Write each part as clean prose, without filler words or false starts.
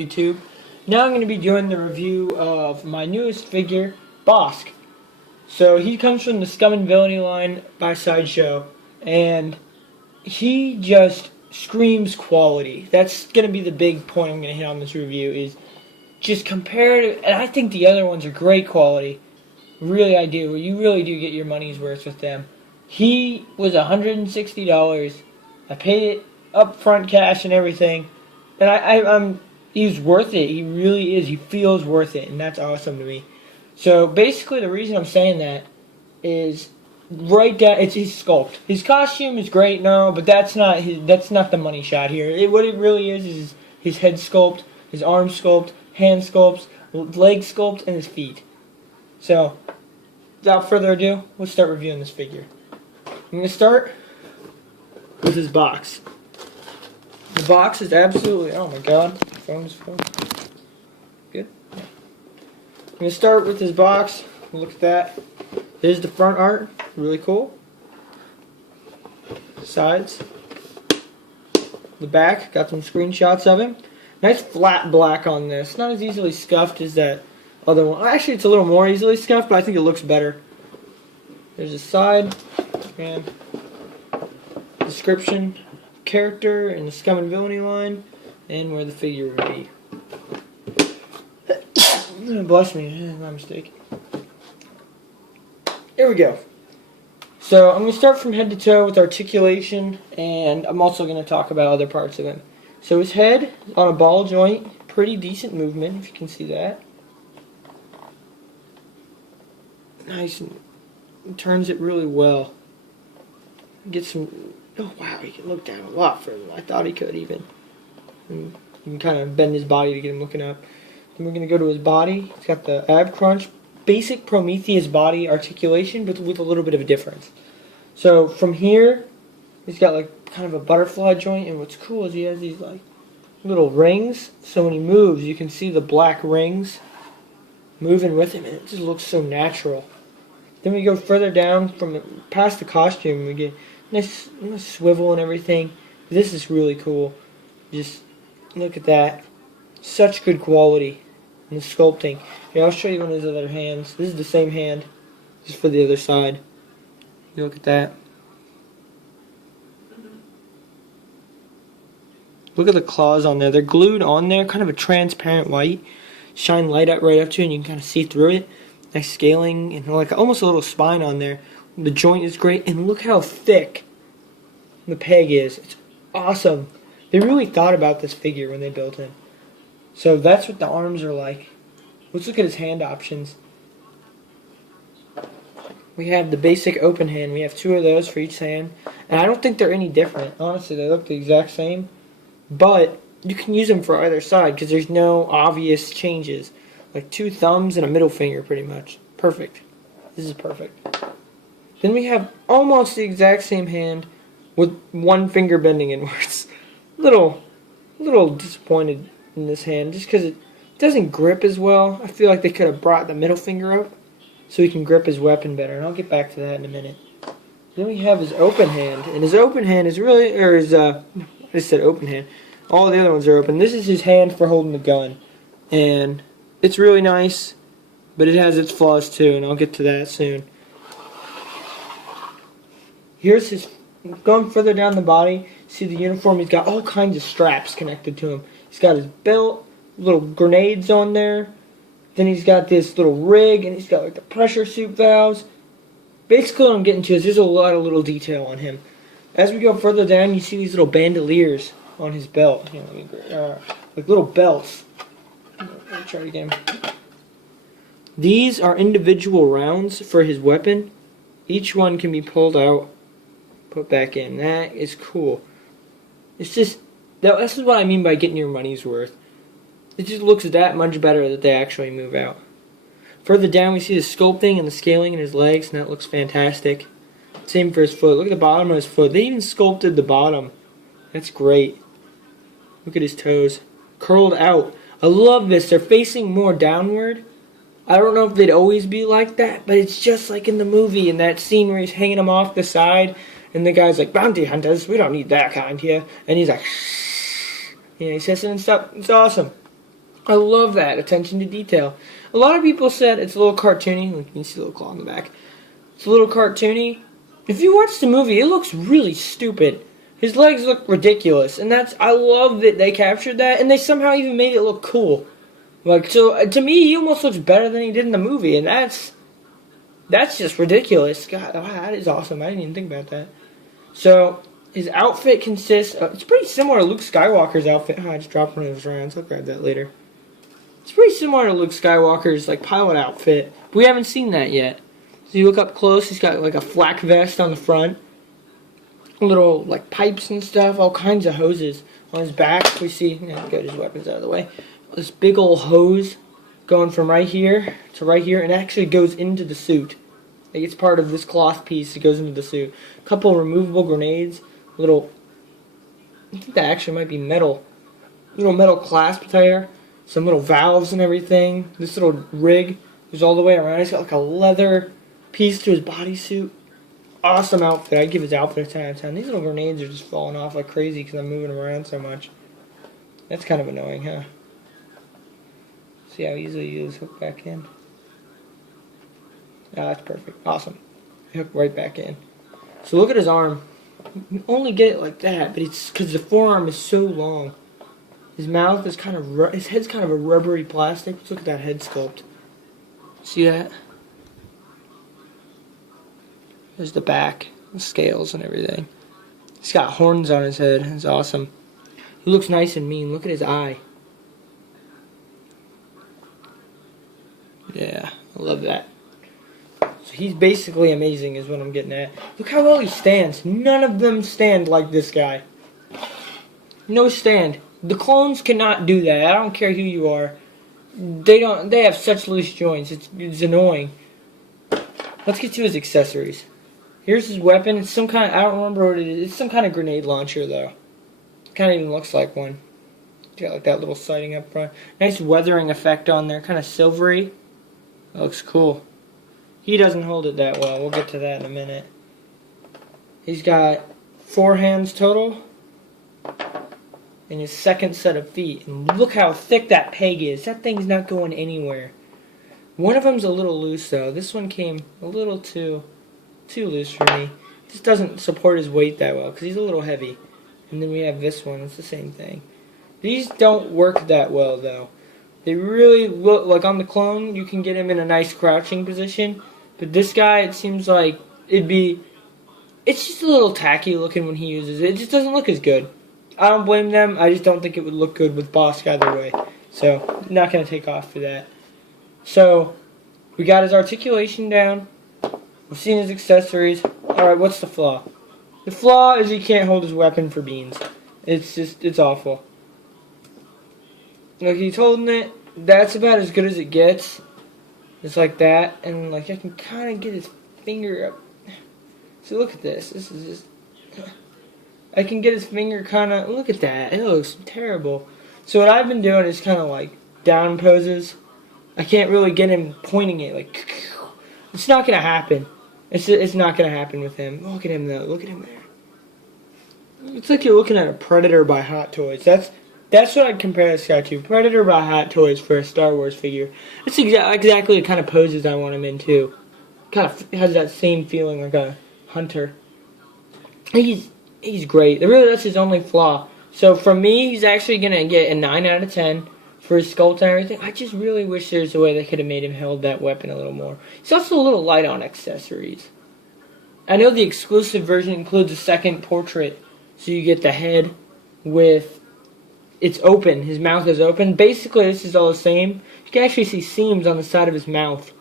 YouTube. Now I'm going to be doing the review of my newest figure, Bossk. So he comes from the Scum and Villainy line by Sideshow, and he just screams quality. That's going to be the big point I'm going to hit on this review, is just comparative, and I think the other ones are great quality. Really, I do. You really do get your money's worth with them. He was $160. I paid it upfront cash and everything, and he's worth it. He really is. He feels worth it, and that's awesome to me. So basically, the reason I'm saying that is right down. It's his sculpt. His costume is great, no, but that's not the money shot here. What it really is his head sculpt, his arm sculpt, hand sculpts, leg sculpt, and his feet. So, without further ado, let's start reviewing this figure. I'm going to start with his box. The box is absolutely, oh my god, phone's phone. Good. I'm going to start with his box. Look at that. There's the front art, really cool. Sides. The back, got some screenshots of him. Nice flat black on this. Not as easily scuffed as that other one. Actually, it's a little more easily scuffed, but I think it looks better. There's a side and description, character in the Scum and Villainy line, and where the figure would be. Bless me, my mistake. Here we go. So I'm going to start from head to toe with articulation, and I'm also going to talk about other parts of him. So his head on a ball joint, pretty decent movement, if you can see that. Nice, and turns it really well. Get some. Oh wow, he can look down a lot further than I thought he could even. And you can kind of bend his body to get him looking up. Then we're going to go to his body. He's got the ab crunch, basic Prometheus body articulation, but with a little bit of a difference. So from here, he's got like kind of a butterfly joint, and what's cool is he has these like little rings. So when he moves, you can see the black rings moving with him, and it just looks so natural. Then we go further down from past the costume, we get nice swivel and everything. This is really cool. Just look at that. Such good quality in the sculpting. Here, I'll show you one of his other hands. This is the same hand, just for the other side. You look at that. Look at the claws on there. They're glued on there, kind of a transparent white. Shine light up right up to it, and you can kind of see through it. Nice scaling, and like almost a little spine on there. The joint is great, and look how thick the peg is. It's awesome. They really thought about this figure when they built him. So that's what the arms are like. Let's look at his hand options. We have the basic open hand. We have two of those for each hand, and I don't think they're any different. Honestly, they look the exact same, but you can use them for either side because there's no obvious changes. Like two thumbs and a middle finger, pretty much. Perfect. This is perfect. Then we have almost the exact same hand with one finger bending inwards. Little disappointed in this hand just because it doesn't grip as well. I feel like they could have brought the middle finger up so he can grip his weapon better, and I'll get back to that in a minute. Then we have his open hand, and his open hand is really, or his, I just said open hand. All the other ones are open. This is his hand for holding the gun, and it's really nice, but it has its flaws too, and I'll get to that soon. Here's his, going further down the body, see the uniform, he's got all kinds of straps connected to him. He's got his belt, little grenades on there, then he's got this little rig, and he's got like the pressure suit valves. Basically what I'm getting to is there's a lot of little detail on him. As we go further down, you see these little bandoliers on his belt, you know, like little belts. Let me try it again. These are individual rounds for his weapon. Each one can be pulled out, put back in. That is cool. It's just, this is what I mean by getting your money's worth. It just looks that much better that they actually move out. Further down we see the sculpting and the scaling in his legs, and that looks fantastic. Same for his foot. Look at the bottom of his foot. They even sculpted the bottom. That's great. Look at his toes. Curled out. I love this. They're facing more downward. I don't know if they'd always be like that, but it's just like in the movie, in that scene where he's hanging them off the side, and the guy's like, "Bounty hunters, we don't need that kind here." And he's like, shh. You know, he says it and stuff. It's awesome. I love that attention to detail. A lot of people said it's a little cartoony. Look, you can see a little claw in the back. It's a little cartoony. If you watch the movie, it looks really stupid. His legs look ridiculous, and I love that they captured that, and they somehow even made it look cool. Like, so to me, he almost looks better than he did in the movie, and that's just ridiculous. God, wow, that is awesome. I didn't even think about that. So his outfit consists of, it's pretty similar to Luke Skywalker's outfit. Oh, I just dropped one of those rounds. I'll grab that later. It's pretty similar to Luke Skywalker's like pilot outfit. But we haven't seen that yet. So you look up close, he's got like a flak vest on the front. Little like pipes and stuff, all kinds of hoses. On his back, we see, get his weapons out of the way. This big old hose going from right here to right here, and it actually goes into the suit. Like it's part of this cloth piece that goes into the suit. A couple removable grenades, little, I think that actually might be metal. Little metal clasp there, some little valves and everything. This little rig goes all the way around. He's got like a leather piece to his bodysuit. Awesome outfit. I'd give his outfit a 10 out of 10. These little grenades are just falling off like crazy because I'm moving around so much. That's kind of annoying, huh? See how easily you just hook back in? Oh, that's perfect. Awesome. Hook right back in. So look at his arm. You only get it like that, but it's because the forearm is so long. His mouth is kind of, his head's kind of a rubbery plastic. Let's look at that head sculpt. See that? There's the back, the scales and everything. He's got horns on his head. It's awesome. He looks nice and mean. Look at his eye. Yeah, I love that. So he's basically amazing is what I'm getting at. Look how well he stands. None of them stand like this guy. No stand. The clones cannot do that. I don't care who you are. They have such loose joints. It's annoying. Let's get to his accessories. Here's his weapon. It's some kind of, I don't remember what it is. It's some kind of grenade launcher though. Kind of even looks like one. Got like that little sighting up front. Nice weathering effect on there. Kind of silvery. That looks cool. He doesn't hold it that well. We'll get to that in a minute. He's got 4 hands total. And his second set of feet. And look how thick that peg is. That thing's not going anywhere. One of them's a little loose though. This one came a little too loose for me. Just doesn't support his weight that well because he's a little heavy. And then we have this one. It's the same thing. These don't work that well though. They really look like on the clone you can get him in a nice crouching position. But this guy, it seems like it's just a little tacky looking when he uses it. It just doesn't look as good. I don't blame them. I just don't think it would look good with Bossk either way. So, not going to take off for that. So, we got his articulation down. We've seen his accessories. Alright, what's the flaw? The flaw is he can't hold his weapon for beans. It's awful. Like, he's holding it. That's about as good as it gets. It's like that. And, like, I can kind of get his finger up. So, look at this. This is just... I can get his finger kind of... Look at that. It looks terrible. So, what I've been doing is kind of, like, down poses. I can't really get him pointing it. Like, it's not going to happen. It's not going to happen with him. Look at him, though. Look at him there. It's like you're looking at a Predator by Hot Toys. That's what I'd compare this guy to. Predator by Hot Toys for a Star Wars figure. That's exactly the kind of poses I want him in, too. Kind of has that same feeling like a hunter. He's great. Really, that's his only flaw. So, from me, he's actually going to get a 9 out of 10 for his sculpt and everything. I just really wish there's a way they could have made him hold that weapon a little more. He's also a little light on accessories. I know the exclusive version includes a second portrait. So, you get the head with... It's open. His mouth is open. Basically, this is all the same. You can actually see seams on the side of his mouth.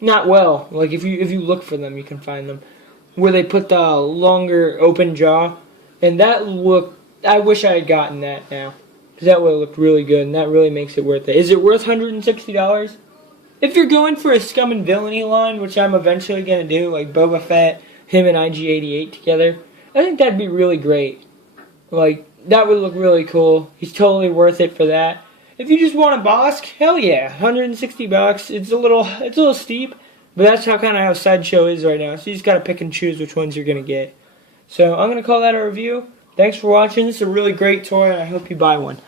Not well. Like, if you look for them, you can find them. Where they put the longer open jaw. And that look, I wish I had gotten that now. Because that would have looked really good, and that really makes it worth it. Is it worth $160? If you're going for a Scum and Villainy line, which I'm eventually going to do, like Boba Fett, him and IG-88 together, I think that'd be really great. Like, that would look really cool. He's totally worth it for that. If you just want a Bossk, hell yeah, $160. It's a little steep, but that's how Sideshow is right now. So you just got to pick and choose which ones you're going to get. So I'm going to call that a review. Thanks for watching. This is a really great toy, and I hope you buy one.